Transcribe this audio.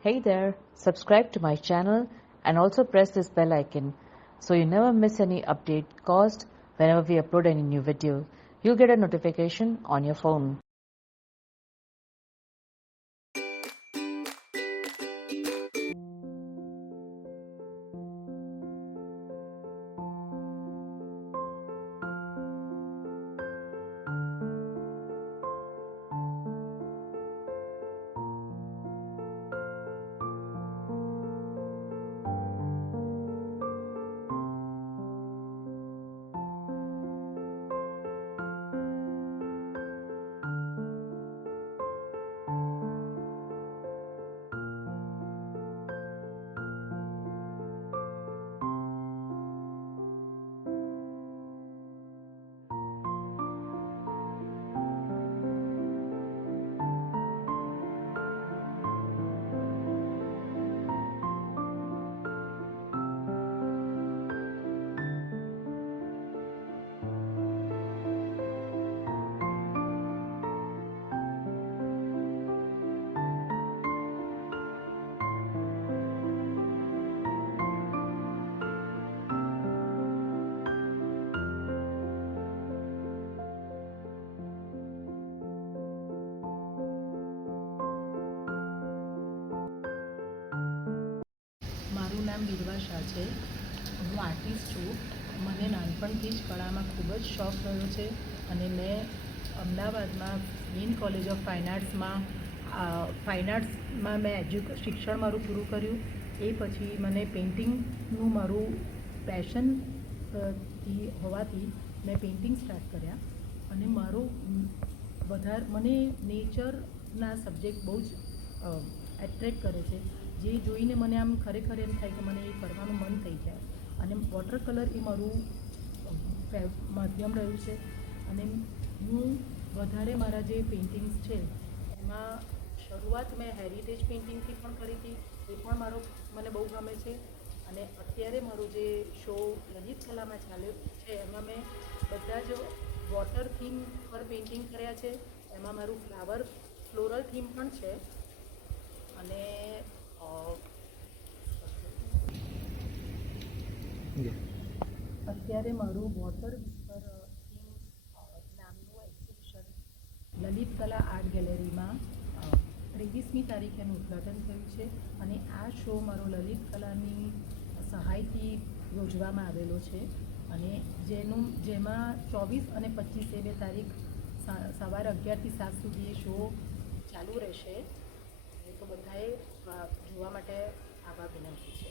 Hey there, subscribe to my channel and also press this bell icon so you never miss any update caused whenever we upload any new video. You'll get a notification on your phone. મારું નામ બિરવા શાહ છે. હું artist છું. મને નાનપણથી જ કળામાં ખૂબ જ શોખ રહ્યો છે અને મેં અમદાવાદમાં મેઇન કોલેજ ઓફ ફાઇન આર્ટ્સમાં મેં શિક્ષણ મારું પૂરું કર્યું. એ પછી મને પેઇન્ટિંગનું મારું પેશન હોવાથી મેં પેઇન્ટિંગ સ્ટાર્ટ કર્યા અને મને નેચરના સબ્જેક્ટ બહુ જ એટ્રેક્ટ કરે છે. જે જોઈને મને આમ ખરેખર એમ થાય કે મને એ કરવાનું મન થઈ જાય અને વોટર કલર એ મારું માધ્યમ રહ્યું છે અને હું વધારે મારા જે પેઇન્ટિંગ્સ છે એમાં શરૂઆત મેં હેરિટેજ પેઇન્ટિંગથી પણ કરી હતી. એ પણ મને બહુ ગમે છે અને અત્યારે મારું જે શો લલિત કલામાં ચાલ્યો છે એમાં મેં બધા જ વોટર થીમ પર પેઇન્ટિંગ કર્યા છે. એમાં મારું ફ્લોરલ થીમ પણ છે અને અત્યારે મારું વોટર વિસ્પર નામનું એક્ઝિબિશન લલિત કલા આર્ટ ગેલેરીમાં 23મી તારીખે એનું ઉદ્ઘાટન થયું છે અને આ શો મારો લલિત કલાની સહાયથી યોજવામાં આવેલો છે અને જેમાં 24 અને 25 બે તારીખ સવારે 11થી 7 સુધી એ શો ચાલુ રહેશે. તો બધાએ જોવા માટે આવા વિનંતી છે.